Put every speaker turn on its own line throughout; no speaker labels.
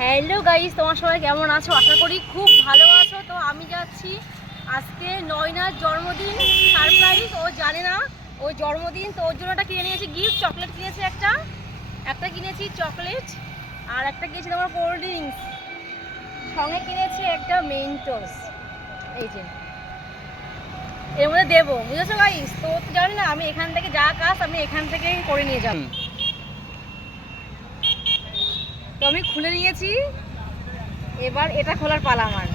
Hello guys, তোমার সবাই কেমন আছো? আশা করি খুব ভালো আছো। তো আমি যাচ্ছি আজকে নয়নার জন্মদিন। সারপ্রাইজ, ও জানে না ও জন্মদিন। তো ওর জন্য একটা কিনে নিয়েছি, গিফট, চকলেট কিনেছি একটা। একটা কিনেছি চকলেট আর একটা কিনেছি তোমার কোল্ড ড্রিঙ্কস। সঙ্গে কিনেছি একটা মেন্টোস। এই যে। এর মধ্যে দেবো, বুঝেছ ও তো জানি না, আমি এখান থেকে যা কাজ, আমি এখান থেকেই করে নিয়ে যাব। তো আমি খুলে নিয়েছি। এবার এটা খোলার পালা আমার।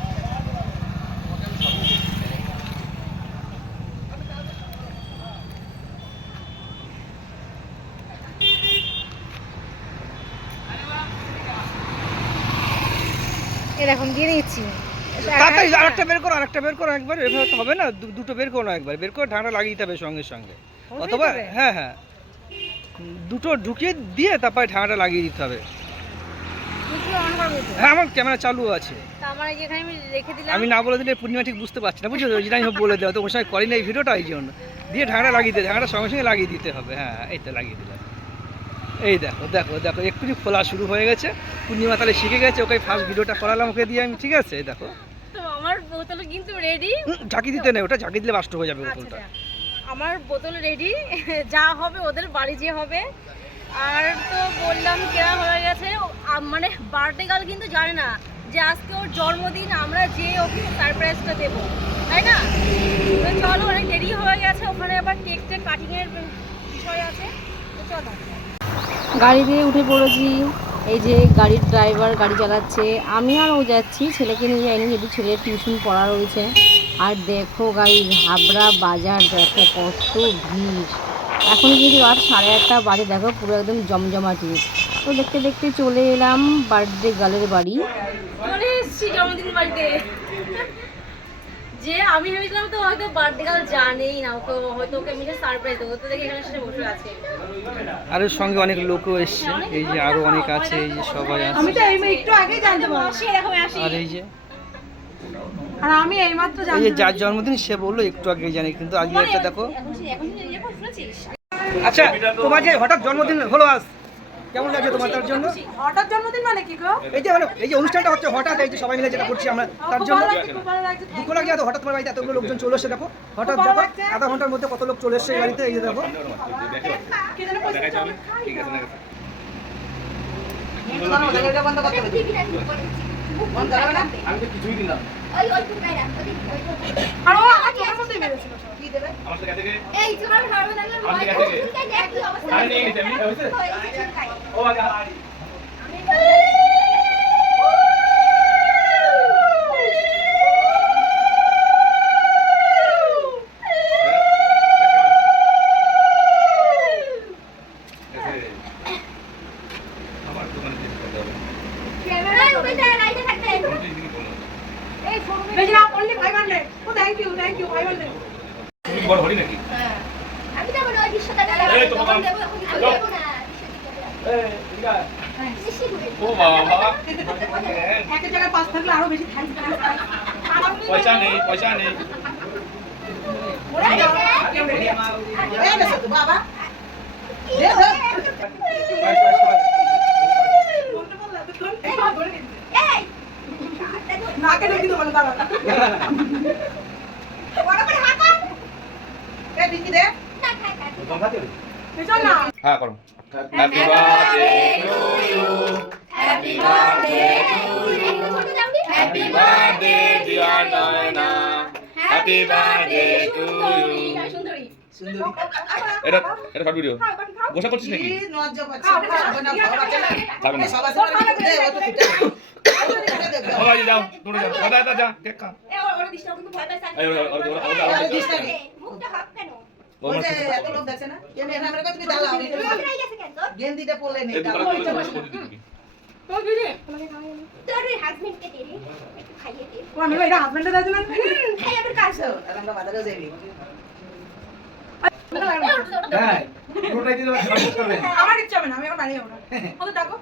এরকম দিয়ে নিচ্ছি।
তাড়াতাড়ি আরেকটা বের করো আরেকটা বের করো একবার। এভাবে তো হবে না দুটো বের করো না একবার। বের করে ঢাকনা লাগিয়ে দিতে হবে সঙ্গে সঙ্গে। অথবা হ্যাঁ হ্যাঁ। দুটো ঢুকিয়ে দিয়ে তারপরে ঢাকনাটা লাগিয়ে দিতে হবে
বুঝলি অন করব তো
হ্যাঁ আমার ক্যামেরা চালু আছে।
আমি
না বলে দিলে পূর্ণিমা ঠিক বুঝতে পারছি না বুঝছ? ওই জন্য আমি বলে দেওয়া তো ওর সঙ্গে করি না এই ভিডিওটা এই জন্য। দিয়ে ঢাকনা লাগিয়ে দিয়ে ঢাকনাটা সঙ্গে সঙ্গে লাগিয়ে দিতে হবে। হ্যাঁ এই তো লাগিয়ে দিলাম। এই দেখো দেখো দেখো এক্ষুনি খোলা শুরু হয়ে গেছে। পূর্ণিমা তাহলে শিখে গেছে ওকে ফার্স্ট ভিডিওটা করালাম ওকে দিয়ে আমি ঠিক আছে? দেখো।
আমার বোতল কিন্তু রেডি
ঝাঁকি দিতে নেই ওটা ঝাঁকি দিলে বাষ্ট হয়ে যাবে
আচ্ছা
বোতলটা।
আচ্ছা। আমার বোতল রেডি যা হবে ওদের বাড়ি যে হবে। আর তো বললাম কেনা হয়ে গেছে মানে বার্থডে গার্ল কিন্তু জানে না যে আজকে ওর জন্মদিন, আমরা যে ওকে সারপ্রাইজটা দেবো, তাই না? তো চলো, অনেক দেরি হয়ে গেছে, ওখানে আবার কেক টেক কাটিংয়ের বিষয় আছে, তো চলো। গাড়ি দিয়ে উঠে পড়েছি, এই যে গাড়ির ড্রাইভার গাড়ি চালাচ্ছে, আমি আর ও যাচ্ছি, ছেলেকে নিয়ে যাইনি, যেহেতু ছেলের টিউশন পড়া রয়েছে। আর দেখো গাড়ি হাবড়া বাজার, দেখো কত ভিড়। এখন কিন্তু রাত সাড়ে আটটা বাজে দেখো পুরো একদম জমজমাটি। তো দেখতে দেখতে চলে এলাম বার্থডে গার্লের বাড়ি। চলে এসেছি জন্মদিন বাড়িতে। যে আমি ভেবেছিলাম তো হয়তো বার্থডে গার্ল জানেই না ওকে হয়তো ওকে এমনি সারপ্রাইজ দেবো। তো দেখি এখানে সেটা বসে আছে।
আর সঙ্গে অনেক লোকও এসছে। এই যে আরও অনেক আছে এই যে সবাই আছে।
আমি তো এই একটু আগেই জানতে
আর এই যে
আর আমি এইমাত্র
এই যার জন্মদিন সে বলল একটু আগে জানি কিন্তু আজকে একটা দেখো।
শুনেছিস
আচ্ছা তোমার যে হঠাৎ জন্মদিন হলো আজ কেমন লাগছে তোমার তার জন্য?
হঠাৎ জন্মদিন মানে কি গো?
এই যে মানে এই যে অনুষ্ঠানটা হচ্ছে হঠাৎ এই যে সবাই মিলে যেটা করছি আমরা তার জন্য দুঃখ লাগছে এত হঠাৎ তোমার বাড়িতে এতগুলো লোকজন চলে এসে দেখো। হঠাৎ দেখো আধা ঘণ্টার মধ্যে কত লোক চলে এসছে এই বাড়িতে এই যে দেখো।
কে যেন পয়সা চলে খাই না আর ও আমার চোখের মধ্যেই বেরোছিল সব। বেশি না only 500 ও থ্যাংক ইউ থ্যাংক ইউ 500
বড় হরি নাকি?
আমি যাব না ওই বিশ্বটা
এই তো বাবা।
আমি যাব না
ও বাবা।
একের জায়গায় পাঁচ থাকলে আরও বেশি ইউ
পয়সা নেই পয়সা নেই।
এই
নাকে ঢুকি দেবো না দাঁড়া
বড় করে হাঁকা না। খাই খাই
হ্যাঁ করো হ্যাপি বার্থডে
হ্যাপি বার্থডে ছোট যাবি
happy birthday dear Naina happy birthday to you এটা এটা শর্ট ভিডিও গোসা করছিস নাকি খাবে না ও যাও দৌড়ে যাও দাদা দাদা যা কেক খা
রে
হ্যাঁ
আমার ইচ্ছা হবে না আমি এখন বাড়ি না। ডাকো।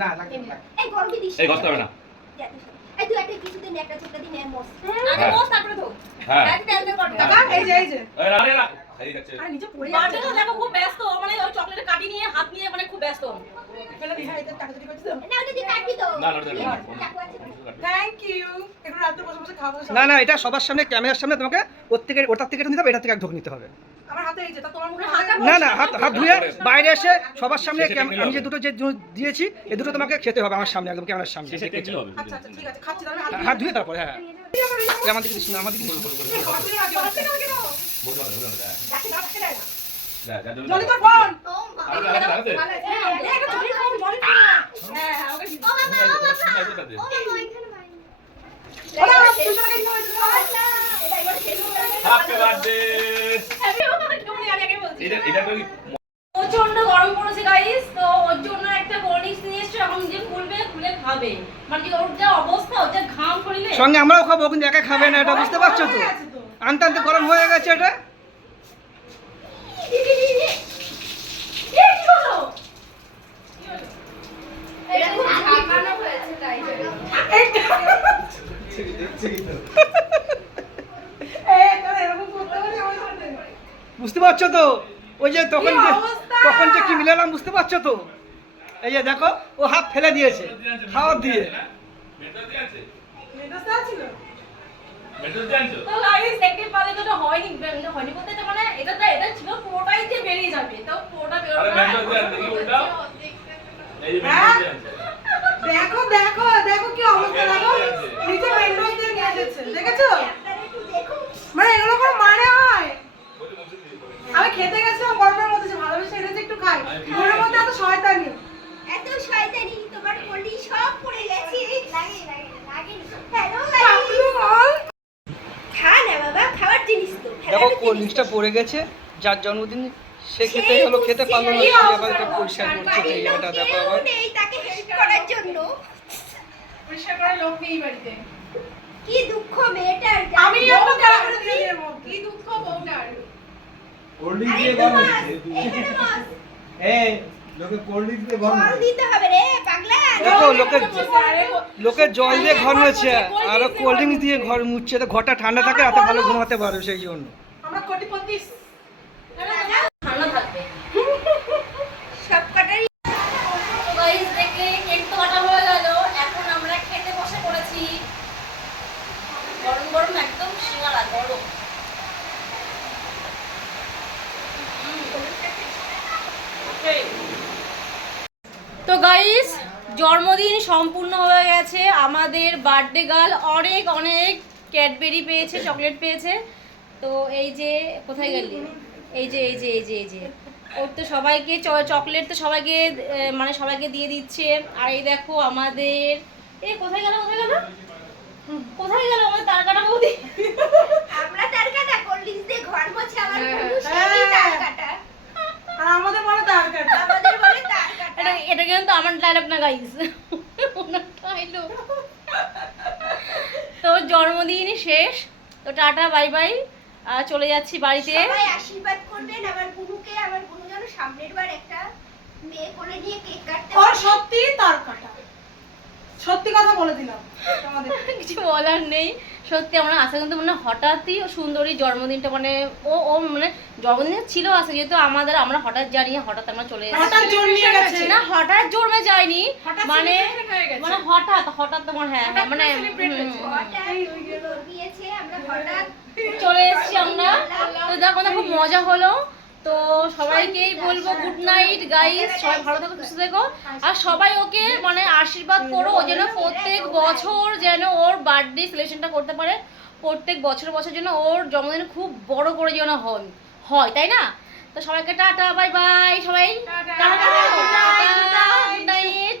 না লাগে
এই গরমে দিস।
এই গস্ত হবে না।
এই তুই একটা কিছুদিন একটা ছোট্ট দিন এমস
আগে বস তারপরে ধো।
হ্যাঁ।
এই যে এই যে।
এই রাড়ে এই যাচ্ছে
আর নিচে পড়ে যাচ্ছে।
তো দেখো খুব ব্যস্ত মানে ওই চকলেট কাটি নিয়ে হাত নিয়ে মানে খুব ব্যস্ত।
ফেলে দি হ্যাঁ এটা টাকা করছিস
না ওটা দিয়ে
না, না, ওটা দিয়ে কাটবো।
চাকু আছে
থ্যাংক ইউ একটু রাতে বসে বসে খাওয়া
না না এটা সবার সামনে ক্যামেরার সামনে তোমাকে ওর থেকে ওটার থেকে নিতে হবে এটার থেকে এক ঢোক নিতে হবে। না না হাত হাত ধুয়ে বাইরে এসে সবার সামনে আমি যে দুটো যে দিয়েছি এই দুটো তোমাকে খেতে হবে আমার সামনে একদম ক্যামেরার সামনে।
আচ্ছা আচ্ছা হাত
হাত ধুয়ে তারপরে হ্যাঁ দিকে দিস না আমার দিকে
প্রচণ্ড গরম পড়েছে গাইস তো ওর জন্য একটা কোল্ড নিয়ে এসছো এখন যে খুলবে খুলে খাবে মানে ওর যা অবস্থা ওর যা ঘাম শরীরে
সঙ্গে আমরাও খাব, কিন্তু একা খাবে না, এটা বুঝতে পারছ তো? আনতে আনতে গরম হয়ে গেছে এটা। বুঝতে পারছ তো? ওই যে তখন যে তখন যে কি মিলালাম বুঝতে পারছ তো? এই যে দেখো ও হাত ফেলে দিয়েছে খাওয়ার দিয়ে।
মেট্রো দিয়ে আছে?
মেজাজটা ছিল
মেট্রো
তো তো এটা হয়নি এটা হয়নি বলতে এটা মানে এটা তো এটা ছিল পুরোটাই যে বেরিয়ে যাবে তো পুরোটা
আরে মেট্রো দেখি এই যে
হ্যাঁ?
মেট্রো
দেখো দেখো দেখো কি অবস্থা দেখো। নিচে নিয়ে এসেছে দেখেছ? মানে হয়
বলে মুছে দিয়ে বলে।
আমি খেতে গেছিলাম গরমের মধ্যে যে ভালোবেসে এনেছে একটু খাই ওর মধ্যে এত শয়তানি
এত শয়তানি তোমার কোল্ডি সব পড়ে গেছে লাগে লাগে লাগে হ্যালো
পাপলু বল
খা না বাবা খাবার জিনিস তো
দেখো
ফেলার
কোল্ড
জিনিস
ড্রিঙ্কসটা
তো।
পড়ে গেছে যার জন্মদিন সে খেতে হলো খেতে পারল না সে আবার এটা পরিষ্কার করছে এই জায়গাটা দেখো আবার।
তাকে হেল্প করার জন্য।
পরিষ্কার করার লোক নেই বাড়িতে।
কি দুঃখ মেয়েটার
আমি দিয়ে দিয়ে মধ্যে
কি দুঃখ বউটার।
কোল্ড
আরে
ড্রিঙ্কস দিয়ে গরম
এখানে বস।
এই লোকে কোল্ড দিয়ে গরম
জল দিতে হবে রে পাগলা।
দেখো লোকের লোকের জল দিয়ে ঘর মুচ্ছে আর কোল্ড ড্রিঙ্কস দিয়ে ঘর মুচ্ছে তো ঘরটা ঠান্ডা থাকে রাতে ভালো ঘুমাতে পারবে সেই জন্য।
আমরা কোটিপতি।
ঠান্ডা থাকবে।
সব
গাইস দেখলে কেক তো কাটা হয়ে গেল এখন আমরা খেতে বসে পড়েছি। গরম গরম একদম সিঙ্গারা গরম। তো গাইস জন্মদিন সম্পূর্ণ হয়ে গেছে। আমাদের বার্থডে গার্ল অনেক অনেক ক্যাডবেরি পেয়েছে চকলেট পেয়েছে। তো এই যে কোথায় গেলি? এই যে এই যে এই যে এই যে। ওর তো সবাইকে চকলেট তো সবাইকে মানে সবাইকে দিয়ে দিচ্ছে। আর এই দেখো আমাদের এ কোথায় গেল কোথায় গেল? কোথায় গেল আমাদের তার কাটা বৌদি?
আমরা তার কাটা কোল্ড দিয়ে ঘর মোছে আমার
হ্যাঁ।
তার কাটা।
আর আমাদের বলে তার কাটা।
আমাদের বলে তার কাটা।
এটা এটা কিন্তু আমার ডায়লগ না গাইস ওনার ডায়লগ তো জন্মদিন শেষ। তো টাটা বাই বাই চলে যাচ্ছি বাড়িতে।
সবাই আশীর্বাদ করবেন আমার বুনুকে আমার বুনু যেন সামনের বার একটা মেয়ে কোলে নিয়ে কেক কাটতে পারে।
সত্যি তার কাটা। সত্যি কথা বলে দিলাম।
কিছু বলার নেই। সত্যি আমার আশা কিন্তু মানে হঠাৎই ও সুন্দরী জন্মদিনটা মানে ও ও মানে জন্মদিন ছিল আসে যেহেতু আমাদের আমরা হঠাৎ জানি হঠাৎ আমরা চলে
হঠাৎ
এসেছি না হঠাৎ জন্মে যায়নি। মানে। মানে হঠাৎ হঠাৎ তোমার হ্যাঁ হ্যাঁ মানে
আমরা হঠাৎ
চলে এসেছি আমরা। তো দেখো না খুব মজা হলো। তো সবাইকেই বলব গুড নাইট গাইস সবাই ভালো থাকো সুস্থ থেকো। আর সবাই ওকে মানে আশীর্বাদ করো ও যেন প্রত্যেক বছর যেন ওর বার্থডে সেলিব্রেশনটা করতে পারে। প্রত্যেক বছর বছর যেন ওর জন্মদিন খুব বড় করে যেন হয় হয় তাই না? তো সবাইকে টাটা বাই বাই সবাই টাটা। Good night